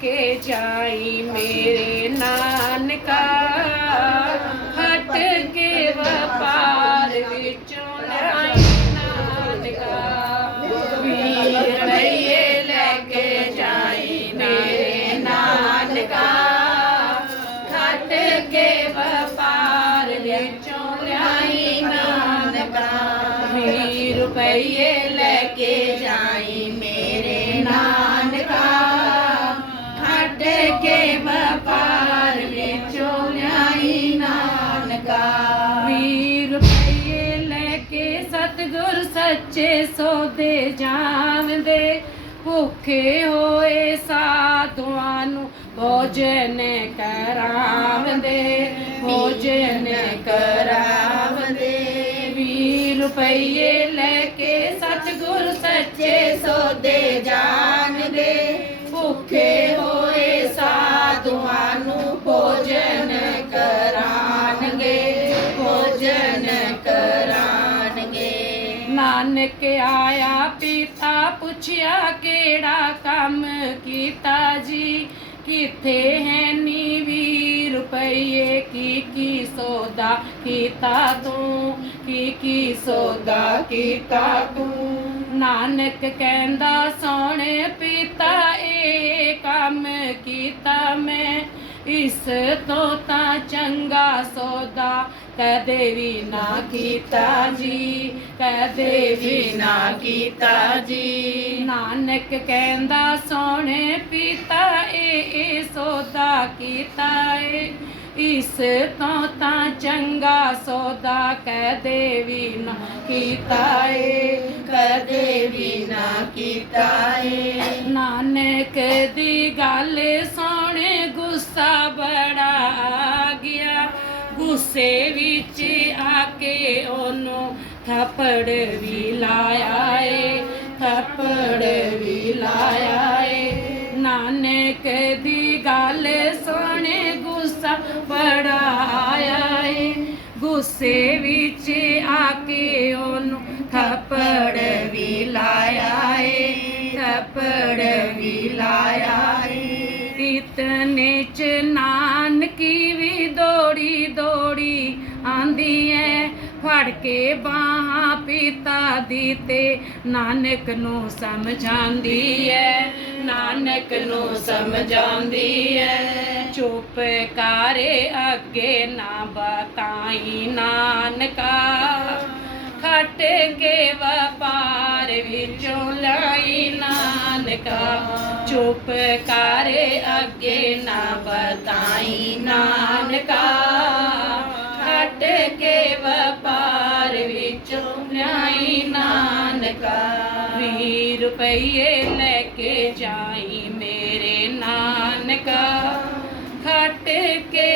ਕੇ ਜਾਈ ਮੇਰੇ ਨਾਨਕਾ। ਹਟ ਕੇ ਵਪਾਰ ਵਿੱਚੋਂ ਲਿਆਈ ਨਾਨਕਾ। ਵੀਰ ਰਈਏ ਲੈ ਕੇ ਜਾਈ ਮੇਰੇ ਨਾਨਕਾ। ਹਟ ਕੇ ਵਪਾਰ ਵਿੱਚੋਂ ਲਿਆਈ ਨਾਨਕਾ। ਵੀਹ ਰੁਪਈਏ ਲੈ ਕੇ ਜਾਈ ਮੇਰੇ ਨਾਨਕਾ। ਕੇ ਵਪਾਰ ਵਿੱਚੋਂ ਲਿਆਈ ਨਾਨਕਾ। ਵੀਹ ਰੁਪਈਏ ਲੈ ਕੇ ਸਤਿਗੁਰ ਸੱਚੇ ਸੌਦੇ ਜਾਵਦੇ ਭੁੱਖੇ ਹੋਏ ਸਾਧੂਆਂ ਨੂੰ ਭੋਜਨ ਕਰਾਵਦੇ ਭੋਜਨ ਕਰਾਵਦੇ ਵੀਹ ਰੁਪਈਏ ਲੈ ਕੇ ਸਤਿਗੁਰ ਸੱਚੇ ਸੌਦੇ ਜਾ ਨਾਨਕ ਆਇਆ ਪਿਤਾ ਪੁੱਛਿਆ ਕਿਹੜਾ ਕੰਮ ਕੀਤਾ ਜੀ ਕਿੱਥੇ ਹੈ ਨੀ ਵੀਹ ਰੁਪਈਏ ਕੀ ਕੀ ਸੌਦਾ ਕੀਤਾ ਤੂੰ ਕੀ ਕੀ ਸੌਦਾ ਕੀਤਾ ਤੂੰ ਨਾਨਕ ਕਹਿੰਦਾ ਸੋਹਣੇ ਪਿਤਾ ਇਹ ਕੰਮ ਕੀਤਾ ਮੈਂ ਇਸ ਤੋਂ ਤਾਂ ਚੰਗਾ ਸੌਦਾ ਕਦੇ ਵੀ ਨਾ ਕੀਤਾ ਜੀ ਕਦੇ ਵੀ ਨਾ ਕੀਤਾ ਜੀ। ਨਾਨਕ ਕਹਿੰਦਾ, ਸੋਹਣੇ ਪਿਤਾ ਏ ਇਹ ਸੌਦਾ ਕੀਤਾ ਏ। ਇਸ ਤੋਂ ਤਾਂ ਚੰਗਾ ਸੌਦਾ ਕਦੇ ਵੀ ਨਾ ਕੀਤਾ ਏ। ਕਦੇ ਵੀ ਨਾ ਕੀਤਾ ਏ। ਨਾਨਕ ਦੀ ਗੱਲ ਸੋਹਣੇ ਗੁੱਸਾ ਬੜਾ ਗੁੱਸੇ ਵਿੱਚ ਆ ਕੇ ਉਹਨੂੰ ਥੱਪੜ ਵੀ ਲਾਇਆ ਏ ਥੱਪੜ ਵੀ ਲਾਇਆ ਏ ਨਾਨਕ ਦੀ ਗੱਲ ਸੁਣੇ ਗੁੱਸਾ ਬੜਾ ਏ ਗੁੱਸੇ ਵਿੱਚ ਆ ਕੇ ਉਹਨੂੰ ਥੱਪੜ ਵੀ ਲਾਇਆ ਏ ਥੱਪੜ ਵੀ ਲਾਇਆ ਏ ਇਤਨੇ ਚ ਨਾਨਕੀ ਵੀ ਆਂਦੀ ਐ ਫੜ ਕੇ ਬਾਹਾਂ ਪਿਤਾ ਦੀ ਤੇ ਨਾਨਕ ਨੂੰ ਸਮਝਾਉਂਦੀ ਐ ਨਾਨਕ ਨੂੰ ਸਮਝਾਉਂਦੀ ਐ ਚੁੱਪ ਕਾਰੇ ਅੱਗੇ ਨਾ ਬਤਾਈ ਨਾਨਕਾ। ਖਟ ਕੇ ਵਪਾਰ ਵਿੱਚੋਂ ਲਈ ਨਾਨਕਾ। ਚੁੱਪ ਕਰੇ ਅੱਗੇ ਨਾ ਬਤਾਈ ਨਾਨਕਾ। ਵੀ ਰੁਪਈਏ ਲੈ ਕੇ ਜਾਈ ਮੇਰੇ ਨਾਨਕਾ ਖੱਟ ਕੇ